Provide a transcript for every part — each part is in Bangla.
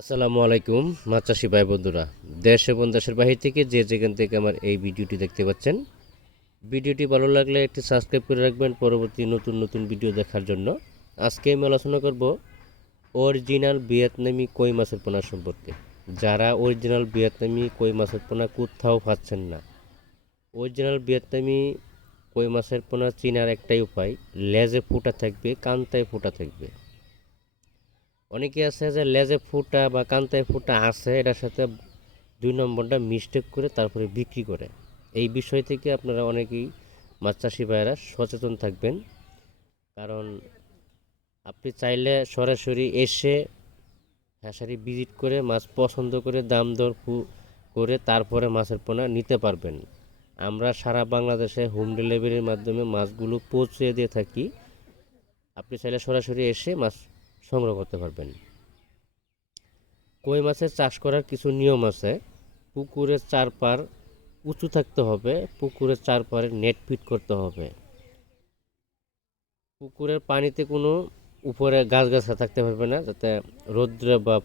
আসসালামু আলাইকুম মাছ চাষি ভাই বন্ধুরা দেশ এবং দেশের বাহির থেকে যে যেখান থেকে আমার এই ভিডিওটি দেখতে পাচ্ছেন, ভিডিওটি ভালো লাগলে একটি সাবস্ক্রাইব করে রাখবেন পরবর্তী নতুন নতুন ভিডিও দেখার জন্য। আজকে আমি আলোচনা করব অরিজিনাল ভিয়েতনামি কই মাছের পোনা সম্পর্কে। যারা অরিজিনাল ভিয়েতনামি কই মাছের পোনা কোথাও পাচ্ছেন না, অরিজিনাল ভিয়েতনামি কই মাছের পোনা চিনার একটাই উপায়, লেজে ফুটা থাকবে, কান্তায় ফুটা থাকবে। অনেকে আছে যে লেজে ফুটা বা কান্তায় ফুটা আছে, এটার সাথে দুই নম্বরটা মিস্টেক করে তারপরে বিক্রি করে। এই বিষয় থেকে আপনারা অনেকেই মাছ চাষি ভাইয়েরা সচেতন থাকবেন। কারণ আপনি চাইলে সরাসরি এসে হ্যাঁসারি ভিজিট করে মাছ পছন্দ করে দাম দর করে তারপরে মাছের পোনা নিতে পারবেন। আমরা সারা বাংলাদেশে হোম ডেলিভারির মাধ্যমে মাছগুলো পৌঁছে দিয়ে থাকি। আপনি চাইলে সরাসরি এসে মাছ সংগ্রহ করতে পারবেন। কই মাছের চাষ করার কিছু নিয়ম আছে। পুকুরের চারপার উঁচু থাকতে হবে, পুকুরের চারপারে নেট ফিট করতে হবে। পুকুরের পানিতে কোনো উপরে গাছ গাছা থাকতে পারবে না, যাতে রৌদ্র বা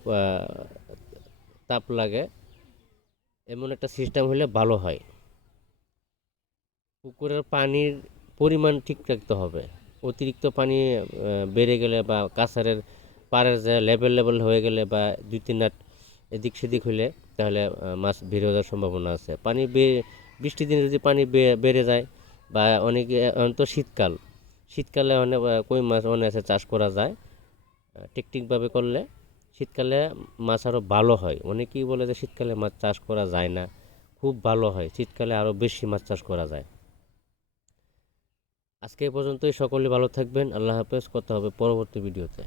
তাপ লাগে। এমন একটা সিস্টেম হলে ভালো হয়। পুকুরের পানির পরিমাণ ঠিক রাখতে হবে। অতিরিক্ত পানি বেড়ে গেলে বা কাছারের পাড়ের যে লেভেল লেভেল হয়ে গেলে বা দুই, তিন হাত এদিক সেদিক হলে তাহলে মাছ বেড়ে যাওয়ার সম্ভাবনা আছে। পানি বৃষ্টির দিনে যদি পানি বেড়ে যায় বা অনেকে তো শীতকাল, শীতকালে অনেক কই মাছ অনায়াসে চাষ করা যায়। টেকটিকভাবে করলে শীতকালে মাছ আরও ভালো হয়। অনেকেই বলে যে শীতকালে মাছ চাষ করা যায় না, খুব ভালো হয়। শীতকালে আরও বেশি মাছ চাষ করা যায়। আজকে পর্যন্তই। সকলে ভালো থাকবেন। আল্লাহ হাফেজ। কথা হবে পরবর্তী ভিডিওতে।